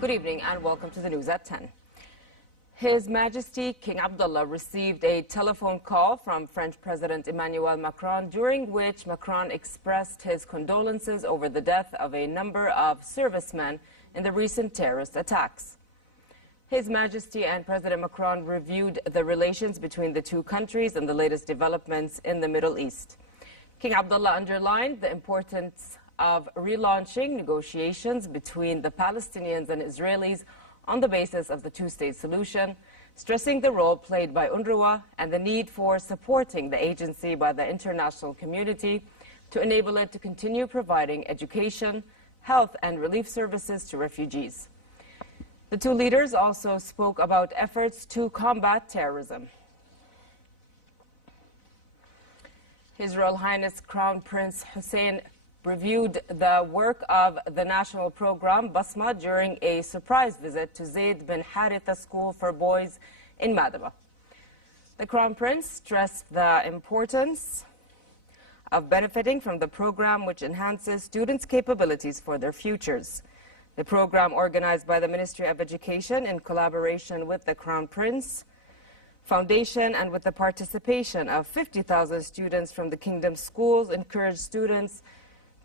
Good evening and welcome to the news at 10. His Majesty King Abdullah received a telephone call from French President Emmanuel Macron, during which Macron expressed his condolences over the death of a number of servicemen in the recent terrorist attacks. His Majesty and President Macron reviewed the relations between the two countries and the latest developments in the Middle East. King Abdullah underlined the importance of relaunching negotiations between the Palestinians and Israelis on the basis of the two-state solution, stressing the role played by UNRWA and the need for supporting the agency by the international community to enable it to continue providing education, health and relief services to refugees. The two leaders also spoke about efforts to combat terrorism. His Royal Highness Crown Prince Hussein reviewed the work of the national program Basma during a surprise visit to Zayd bin Haritha School for Boys in Madaba. The Crown Prince stressed the importance of benefiting from the program, which enhances students' capabilities for their futures. The program, organized by the Ministry of Education in collaboration with the Crown Prince Foundation and with the participation of 50,000 students from the Kingdom's schools, encouraged students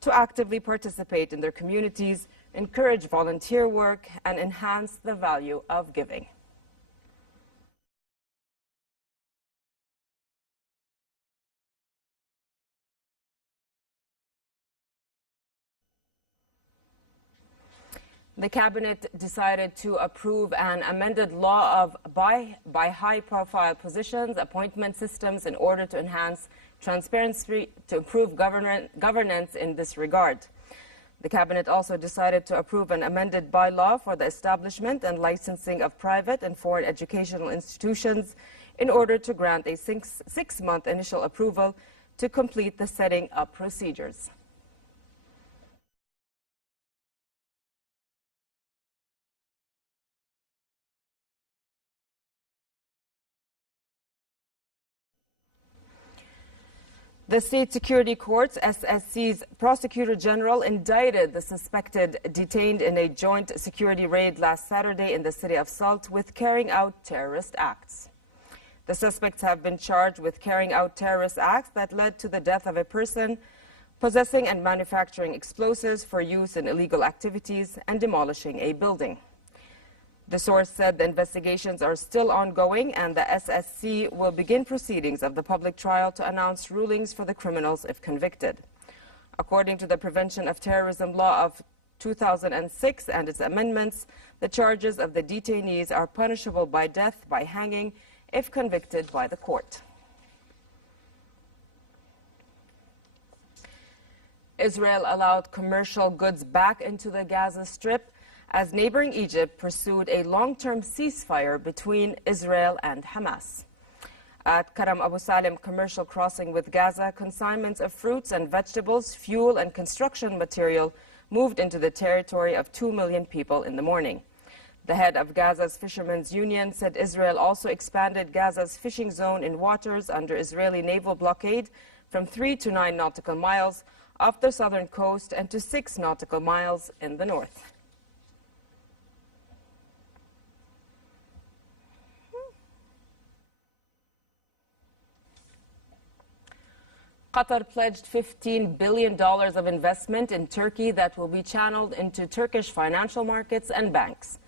to actively participate in their communities, encourage volunteer work, and enhance the value of giving. The Cabinet decided to approve an amended law of by high-profile positions, appointment systems in order to enhance transparency to improve governance in this regard. The Cabinet also decided to approve an amended bylaw for the establishment and licensing of private and foreign educational institutions in order to grant a six-month initial approval to complete the setting up procedures. The State Security Courts, SSC's Prosecutor General, indicted the suspected detained in a joint security raid last Saturday in the city of Salt with carrying out terrorist acts. The suspects have been charged with carrying out terrorist acts that led to the death of a person, possessing and manufacturing explosives for use in illegal activities, and demolishing a building. The source said the investigations are still ongoing and the SSC will begin proceedings of the public trial to announce rulings for the criminals if convicted. According to the Prevention of Terrorism Law of 2006 and its amendments, the charges of the detainees are punishable by death by hanging if convicted by the court. Israel allowed commercial goods back into the Gaza Strip as neighboring Egypt pursued a long-term ceasefire between Israel and Hamas. At Karam Abu Salim commercial crossing with Gaza, consignments of fruits and vegetables, fuel and construction material moved into the territory of 2 million people in the morning. The head of Gaza's Fishermen's Union said Israel also expanded Gaza's fishing zone in waters under Israeli naval blockade from 3 to 9 nautical miles off the southern coast and to 6 nautical miles in the north. Qatar pledged $15 billion of investment in Turkey that will be channeled into Turkish financial markets and banks.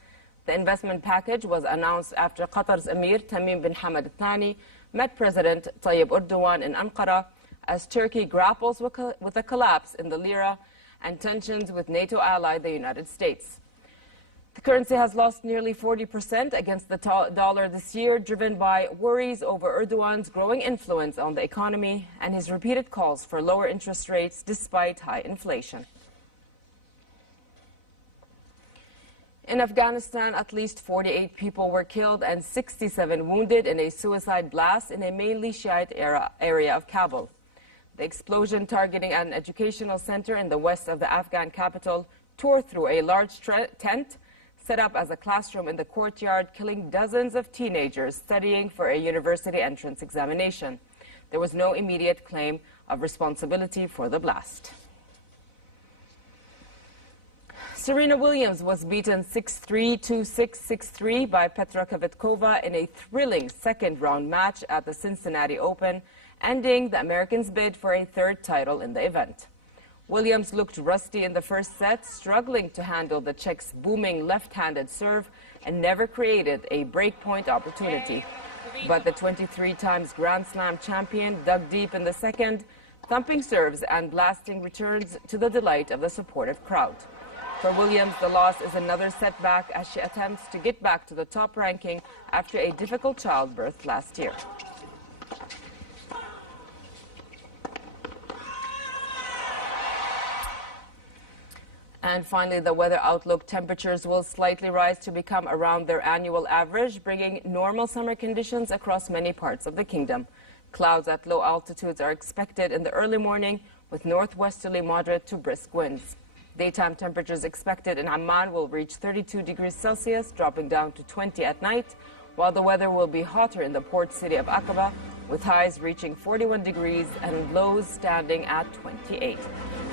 The investment package was announced after Qatar's Emir Tamim bin Hamad Al Thani met President Tayyip Erdogan in Ankara as Turkey grapples with a collapse in the lira and tensions with NATO ally the United States. The currency has lost nearly 40% against the dollar this year, driven by worries over Erdogan's growing influence on the economy and his repeated calls for lower interest rates despite high inflation. In Afghanistan, at least 48 people were killed and 67 wounded in a suicide blast in a mainly Shiite area of Kabul. The explosion, targeting an educational center in the west of the Afghan capital, tore through a large tent set up as a classroom in the courtyard, killing dozens of teenagers studying for a university entrance examination. There was no immediate claim of responsibility for the blast. Serena Williams was beaten 6-3, 2-6, 6-3 by Petra Kvitova in a thrilling second-round match at the Cincinnati Open, ending the Americans' bid for a third title in the event. Williams looked rusty in the first set, struggling to handle the Czech's booming left-handed serve and never created a breakpoint opportunity. But the 23 times Grand Slam champion dug deep in the second, thumping serves and blasting returns to the delight of the supportive crowd. For Williams, the loss is another setback as she attempts to get back to the top ranking after a difficult childbirth last year. And finally, the weather outlook. Temperatures will slightly rise to become around their annual average, bringing normal summer conditions across many parts of the kingdom. Clouds at low altitudes are expected in the early morning with northwesterly moderate to brisk winds. Daytime temperatures expected in Amman will reach 32 degrees Celsius, dropping down to 20 at night, while the weather will be hotter in the port city of Aqaba, with highs reaching 41 degrees and lows standing at 28.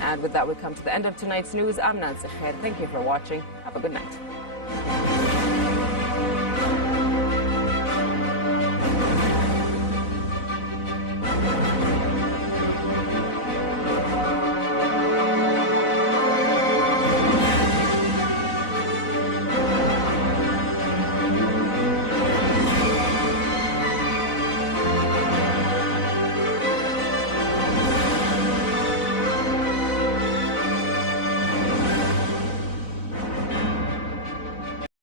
And with that, we come to the end of tonight's news. I'm Nancy Khair. Thank you for watching. Have a good night.